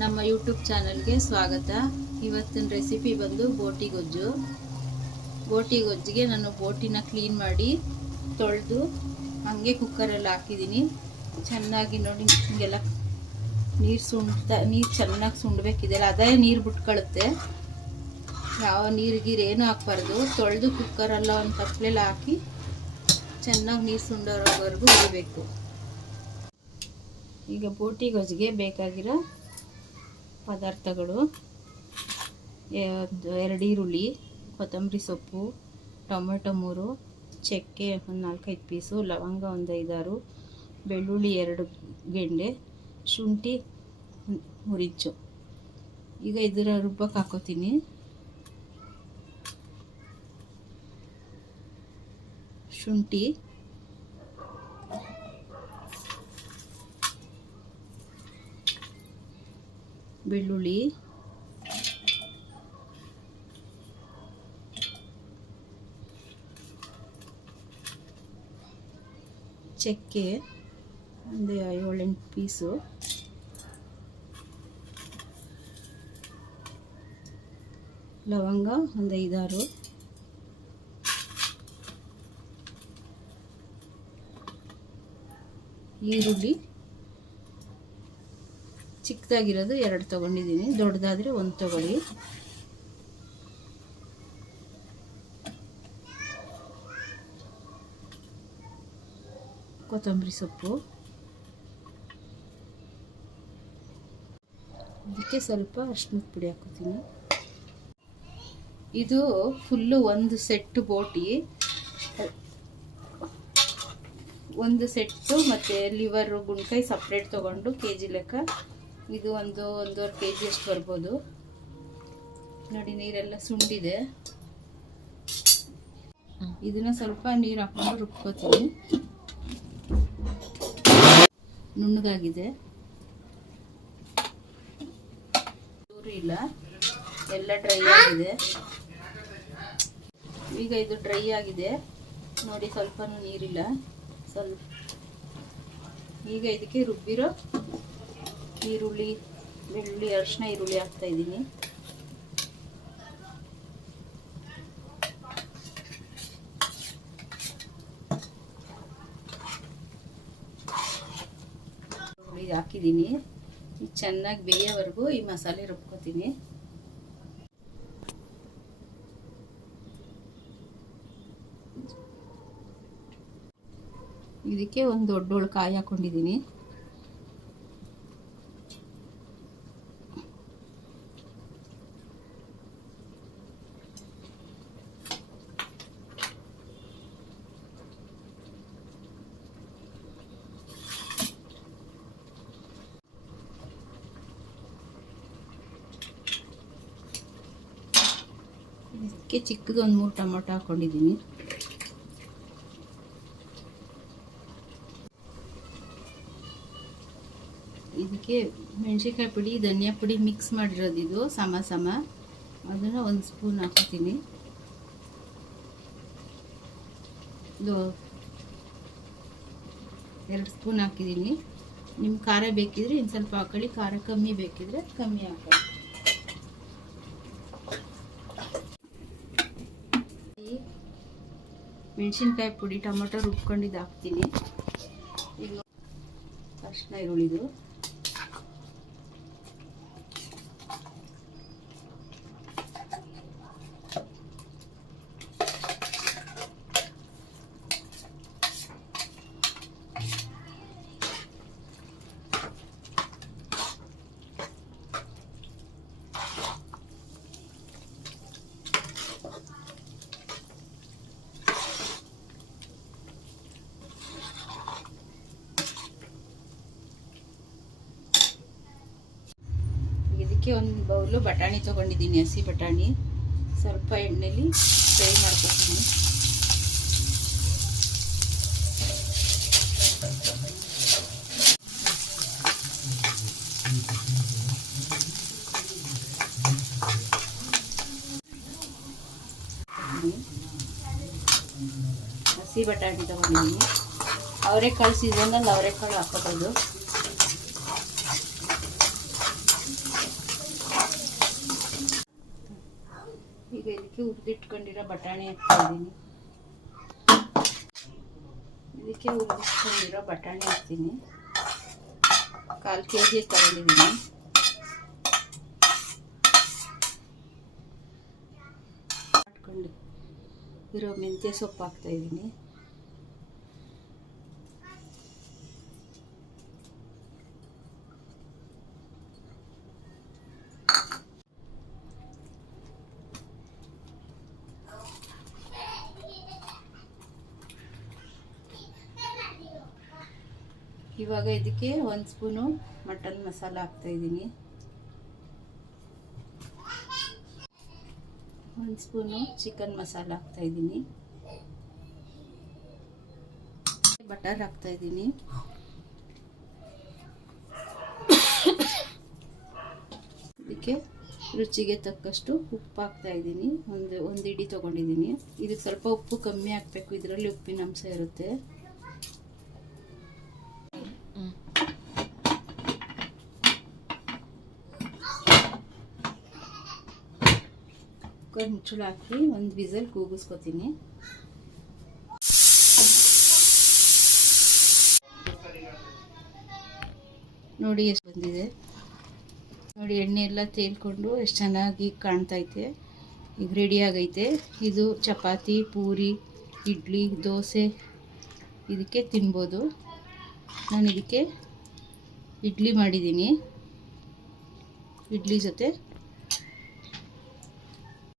ನಮ್ಮ ಯೂಟ್ಯೂಬ್ ಚಾನಲ್ಗೆ ಸ್ವಾಗತ. ಇವತ್ತಿನ ರೆಸಿಪಿ ಬಂದು ಬೋಟಿ ಗೊಜ್ಜು. ಬೋಟಿ ಗೊಜ್ಜಿಗೆ ನಾನು ಬೋಟಿನ ಕ್ಲೀನ್ ಮಾಡಿ ತೊಳೆದು ಹಾಗೆ ಕುಕ್ಕರಲ್ಲಿ ಹಾಕಿದ್ದೀನಿ. ಚೆನ್ನಾಗಿ ನೋಡಿ, ಹಿಂಗೆಲ್ಲ ನೀರು ಚೆನ್ನಾಗಿ ಸುಂಡಬೇಕಿದೆಯಲ್ಲ, ಅದೇ ನೀರು ಬಿಟ್ಕೊಳ್ಳುತ್ತೆ. ಯಾವ ನೀರಿಗೀರೇನು ಹಾಕ್ಬಾರ್ದು. ತೊಳೆದು ಕುಕ್ಕರಲ್ಲ ಒಂದು ತಪ್ಪಲೆಲ್ಲ ಹಾಕಿ ಚೆನ್ನಾಗಿ ನೀರು ಸುಂಡೋವರೆಗೂ ಹುರಿಬೇಕು. ಈಗ ಬೋಟಿ ಗೊಜ್ಜಿಗೆ ಬೇಕಾಗಿರೋ ಪದಾರ್ಥಗಳು: 2 ಈರುಳ್ಳಿ, ಕೊತ್ತಂಬರಿ ಸೊಪ್ಪು, ಟೊಮೆಟೊ 3, ಚಕ್ಕೆ ಒಂದು 4-5 ಪೀಸು, ಲವಂಗ ಒಂದು 5-6, ಬೆಳ್ಳುಳ್ಳಿ 2 ಗೆಂಡೆ, ಶುಂಠಿ 3 ಇಂಚು. ಈಗ ಇದರ ರುಬ್ಬಕ್ಕೆ ಹಾಕೋತೀನಿ. ಶುಂಠಿ, ಬೆಳ್ಳುಳ್ಳಿ, ಚಕ್ಕೆ ಒಂದು 7-8 ಪೀಸು, ಲವಂಗ ಒಂದು 5-6, ಈರುಳ್ಳಿ ಚಿಕ್ಕದಾಗಿರೋದು 2 ತೊಗೊಂಡಿದ್ದೀನಿ, ದೊಡ್ಡದಾದರೆ 1 ತೊಗೊಳ್ಳಿ. ಕೊತ್ತಂಬರಿ ಸೊಪ್ಪು, ಇದಕ್ಕೆ ಸ್ವಲ್ಪ ಅರಿಶಿನದ ಪುಡಿ ಹಾಕೋತೀನಿ. ಇದು ಫುಲ್ಲು ಒಂದು ಸೆಟ್ಟು ಬೋಟಿ, ಒಂದು ಸೆಟ್ಟು, ಮತ್ತು ಲಿವರು ಗುಂಡ್ಕಾಯಿ ಸಪ್ರೇಟ್ ತೊಗೊಂಡು ಕೆಜಿ ಲೆಕ್ಕ. ಇದು 1-1.5 kg ಅಷ್ಟು ಬರ್ಬೋದು. ನೋಡಿ, ನೀರೆಲ್ಲ ಸುಂಡಿದೆ. ಇದನ್ನ ಸ್ವಲ್ಪ ನೀರು ಹಾಕೊಂಡು ರುಬ್ಕೋತೀನಿ. ನುಣ್ಣಗಾಗಿದೆ, ಚೂರು ಇಲ್ಲ, ಎಲ್ಲ ಡ್ರೈ ಆಗಿದೆ. ಈಗ ಇದು ಡ್ರೈ ಆಗಿದೆ ನೋಡಿ, ಸ್ವಲ್ಪನೂ ನೀರಿಲ್ಲ, ಸ್ವಲ್ಪ. ಈಗ ಇದಕ್ಕೆ ರುಬ್ಬಿರೋ ಈರುಳ್ಳಿ, ಬೆಳ್ಳುಳ್ಳಿ, ಅರಿಶಿನ, ಈರುಳ್ಳಿ ಹಾಕ್ತಾ ಇದ್ದೀನಿ. ಹಾಕಿದ್ದೀನಿ. ಚೆನ್ನಾಗಿ ಬೇಯೋವರೆಗೂ ಈ ಮಸಾಲೆ ರುಬ್ಕೋತೀನಿ. ಇದಕ್ಕೆ ಒಂದು ದೊಡ್ಡ ಕಾಯಿ ಹಾಕೊಂಡಿದ್ದೀನಿ. ಇದಕ್ಕೆ ಚಿಕ್ಕದು ಒಂದು 3 ಟೊಮೊಟೊ ಹಾಕೊಂಡಿದ್ದೀನಿ. ಇದಕ್ಕೆ ಮೆಣಸಿನ್ಕಾಯಿ ಪುಡಿ, ಧನಿಯಾ ಪುಡಿ ಮಿಕ್ಸ್ ಮಾಡಿರೋದು, ಇದು ಸಮ ಅದನ್ನು 1 ಸ್ಪೂನ್ ಹಾಕೋತೀನಿ. ಇದು 2 ಸ್ಪೂನ್ ಹಾಕಿದ್ದೀನಿ. ನಿಮ್ಮ ಖಾರ ಬೇಕಿದ್ರೆ ಇನ್ನು ಸ್ವಲ್ಪ ಹಾಕೊಳ್ಳಿ, ಖಾರ ಕಮ್ಮಿ ಬೇಕಿದ್ರೆ ಕಮ್ಮಿ ಹಾಕೊಳ್ಳಿ. ಮೆಣಸಿನ್ಕಾಯಿ ಪುಡಿ, ಟೊಮೊಟೊ ರುಬ್ಕೊಂಡಿದ್ದು ಹಾಕ್ತೀನಿ. ಈಗ ಅರಿಶಿನ, ಈರುಳ್ಳಿದು, ಒಂದು ಬೌಲು ಬಟಾಣಿ ತೊಗೊಂಡಿದ್ದೀನಿ, ಹಸಿ ಬಟಾಣಿ. ಸ್ವಲ್ಪ ಎಣ್ಣೆಲಿ ಫ್ರೈ ಮಾಡ್ಕೊತೀನಿ. ಹಸಿ ಬಟಾಣಿ ತೊಗೊಂಡಿದ್ದೀನಿ. ಅವರೆಕಾಳು ಸೀಸನಲ್ಲಿ ಅವರೆಕಾಳು ಹಾಕೋದು. ಈಗ ಇದಕ್ಕೆ ಹುರಿದಿಟ್ಕೊಂಡಿರೋ ಬಟಾಣಿ ಹಾಕ್ತಾ ಇದ್ದೀನಿ. ಇದಕ್ಕೆ ಹುರಿದಿಟ್ಕೊಂಡಿರೋ ಬಟಾಣಿ ಹಾಕ್ತೀನಿ. 1/4 kg ತಗೊಂಡಿದ್ದೀನಿ. ಹಾಕ್ಕೊಂಡು ಇರೋ ಮೆಂತ್ಯ ಸೊಪ್ಪು ಹಾಕ್ತಾ ಇದ್ದೀನಿ. ಇವಾಗ ಇದಕ್ಕೆ 1 ಸ್ಪೂನು ಮಟನ್ ಮಸಾಲ ಹಾಕ್ತಾ ಇದ್ದೀನಿ. 1 ಸ್ಪೂನು ಚಿಕನ್ ಮಸಾಲ ಹಾಕ್ತಾ ಇದ್ದೀನಿ. ಬಟರ್ ಹಾಕ್ತಾ ಇದ್ದೀನಿ. ಇದಕ್ಕೆ ರುಚಿಗೆ ತಕ್ಕಷ್ಟು ಉಪ್ಪು ಹಾಕ್ತಾ ಇದ್ದೀನಿ. ಒಂದು ಇಡಿ ತೊಗೊಂಡಿದ್ದೀನಿ. ಇದಕ್ಕೆ ಸ್ವಲ್ಪ ಉಪ್ಪು ಕಮ್ಮಿ ಹಾಕಬೇಕು, ಇದರಲ್ಲಿ ಉಪ್ಪಿನ ಅಂಶ ಇರುತ್ತೆ. ಕುಕ್ಕರ್ ಮುಚ್ಚಳ ಹಾಕಿ 1 ವಿಸಲ್ ಕೂಗಿಸ್ಕೊತೀನಿ. ನೋಡಿ ಎಷ್ಟು ಬಂದಿದೆ ನೋಡಿ, ಎಣ್ಣೆ ಎಲ್ಲ ತೇಲ್ಕೊಂಡು ಎಷ್ಟು ಚೆನ್ನಾಗಿ ಕಾಣ್ತೈತೆ. ಈಗ ರೆಡಿ ಆಗೈತೆ. ಇದು ಚಪಾತಿ, ಪೂರಿ, ಇಡ್ಲಿ, ದೋಸೆ ಇದಕ್ಕೆ ತಿನ್ಬೋದು. ನಾನು ಇದಕ್ಕೆ ಇಡ್ಲಿ ಮಾಡಿದ್ದೀನಿ. ಇಡ್ಲಿ ಜೊತೆ